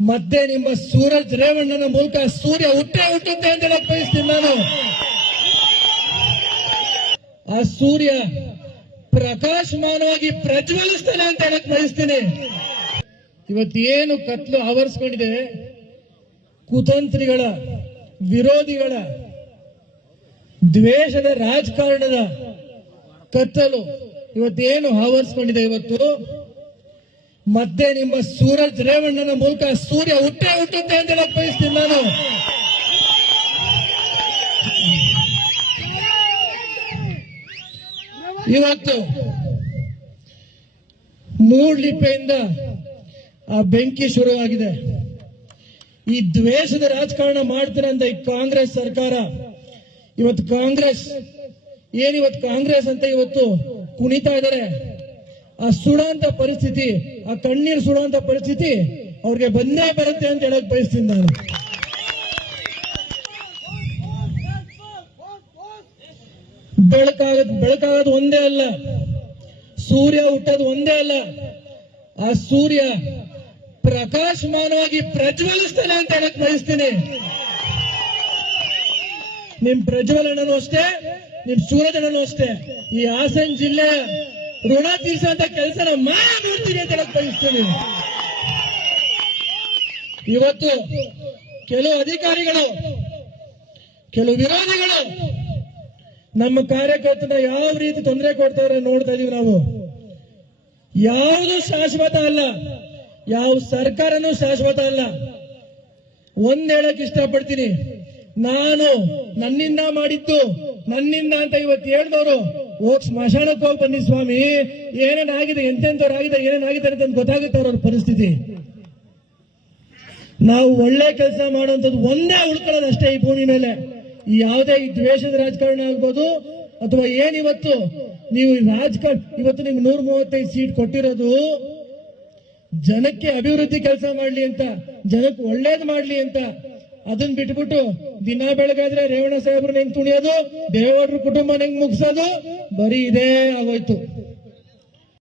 ಮತ್ತೆ ನಿಮ್ಮ ಸೂರಜ್ ರೇವಣ್ಣನ ಮೂಲಕ ಸೂರ್ಯ ಹುಟ್ಟೆ ಹುಟ್ಟುತ್ತೆ ಅಂತ ಹೇಳಕ್ ಬಯಸ್ತೀನಿ ನಾನು. ಆ ಸೂರ್ಯ ಪ್ರಕಾಶಮಾನವಾಗಿ ಪ್ರಜ್ವಲಿಸ್ತಾನೆ ಅಂತ ಹೇಳಕ್ ಬಯಸ್ತೀನಿ ಇವತ್ತೇನು ಕತ್ಲು ಆವರಿಸ್ಕೊಂಡಿದೆ? ಕುತಂತ್ರಿಗಳ, ವಿರೋಧಿಗಳ, ದ್ವೇಷದ ರಾಜಕಾರಣದ ಕತ್ತಲು ಇವತ್ತೇನು ಆವರಿಸ್ಕೊಂಡಿದೆ ಇವತ್ತು? ಮತ್ತೆ ನಿಮ್ಮ ಸೂರಜ್ ರೇವಣ್ಣನ ಮೂಲಕ ಸೂರ್ಯ ಹುಟ್ಟೆ ಹುಟ್ಟುತ್ತೆ ಅಂತ ಹೇಳಕ್ ನಾನು. ಇವತ್ತು ಮೂಡ್ಲಿಪ್ಪೆಯಿಂದ ಆ ಬೆಂಕಿ ಶುರುವಾಗಿದೆ. ಈ ದ್ವೇಷದ ರಾಜಕಾರಣ ಮಾಡ್ತಾರೆ ಈ ಕಾಂಗ್ರೆಸ್ ಸರ್ಕಾರ, ಇವತ್ತು ಕಾಂಗ್ರೆಸ್, ಏನ್ ಇವತ್ತು ಕಾಂಗ್ರೆಸ್ ಅಂತ ಇವತ್ತು ಕುಣಿತಾ ಇದ್ದಾರೆ? ಆ ಸುಡುವಂತ ಪರಿಸ್ಥಿತಿ, ಆ ಕಣ್ಣೀರು ಸುಡುವಂತ ಪರಿಸ್ಥಿತಿ ಅವ್ರಿಗೆ ಬಂದೇ ಬರುತ್ತೆ ಅಂತ ಹೇಳಕ್ ಬಯಸ್ತೀನಿ ನಾನು. ಬೆಳಕಾಗದ್ ಬೆಳಕಾಗದ್ ಒಂದೇ ಅಲ್ಲ, ಸೂರ್ಯ ಹುಟ್ಟೋದು ಒಂದೇ ಅಲ್ಲ, ಆ ಸೂರ್ಯ ಪ್ರಕಾಶಮಾನವಾಗಿ ಪ್ರಜ್ವಲಿಸ್ತಾನೆ ಅಂತ ಹೇಳಕ್ ಬಯಸ್ತೀನಿ. ನಿಮ್ ಪ್ರಜ್ವಲನೂ ಅಷ್ಟೇ, ನಿಮ್ ಸೂರ್ಯನೂ ಅಷ್ಟೇ. ಈ ಹಾಸನ್ ಜಿಲ್ಲೆಯ ಋಣ ತೀರಿಸುವಂತ ಕೆಲಸನ ಮಾಡಿ ಅಂತ ಹೇಳಕ್ ಬಯಸ್ತೇನೆ. ಇವತ್ತು ಕೆಲವು ಅಧಿಕಾರಿಗಳು, ಕೆಲವು ವಿರೋಧಿಗಳು ನಮ್ಮ ಕಾರ್ಯಕರ್ತನ ಯಾವ ರೀತಿ ತೊಂದರೆ ಕೊಡ್ತಾರೆ ನೋಡ್ತಾ ಇದೀವಿ ನಾವು. ಯಾವುದು ಶಾಶ್ವತ ಅಲ್ಲ, ಯಾವ ಸರ್ಕಾರನೂ ಶಾಶ್ವತ ಅಲ್ಲ. ಒಂದ್ ಹೇಳಕ್ ಇಷ್ಟಪಡ್ತೀನಿ. ನಾನು ನನ್ನಿಂದ ಮಾಡಿದ್ದು, ನನ್ನಿಂದ ಅಂತ ಇವತ್ತು ಹೇಳ್ದವ್ರು ಹೋಗ್ ಸ್ಮಶಾನಕ್ಕೆ ಹೋಗಿ ಬನ್ನಿ ಸ್ವಾಮಿ. ಏನೇನಾಗಿದೆ ಎಂತೆಂತವ್ರಾಗಿದೆ ಏನೇನಾಗಿದೆ ಅಂತ ಗೊತ್ತಾಗುತ್ತೆ ಅವ್ರ ಪರಿಸ್ಥಿತಿ. ನಾವು ಒಳ್ಳೆ ಕೆಲಸ ಮಾಡುವಂಥದ್ದು ಒಂದೇ ಉಳ್ಕೊಳ್ಳೋದು ಅಷ್ಟೇ ಈ ಭೂಮಿ ಮೇಲೆ. ಯಾವುದೇ ಈ ದ್ವೇಷದ ರಾಜಕಾರಣ ಆಗ್ಬೋದು, ಅಥವಾ ಏನಿವತ್ತು ನೀವು ರಾಜಕಾರಣ, ಇವತ್ತು ನಿಮ್ಗೆ ನೂರ ಮೂವತ್ತೈದು ಸೀಟ್ ಕೊಟ್ಟಿರೋದು, ಜನಕ್ಕೆ ಅಭಿವೃದ್ಧಿ ಕೆಲಸ ಮಾಡ್ಲಿ ಅಂತ, ಜನಕ್ಕೆ ಒಳ್ಳೇದು ಮಾಡ್ಲಿ ಅಂತ ಅದನ್ನ ಬಿಟ್ಬಿಟ್ಟು ದಿನ ಬೆಳಗಾದ್ರೆ ರೇವಣ ಸಾಹೇಬ್ರನ್ನ ಹೆಂಗ್ ತುಣಿಯೋದು? ದೇವರ ಕುಟುಂಬನ ಹೆಂಗ್ ಮುಗಿಸೋದು? ಬರೀ ಇದೇ ಆಗೋಯ್ತು.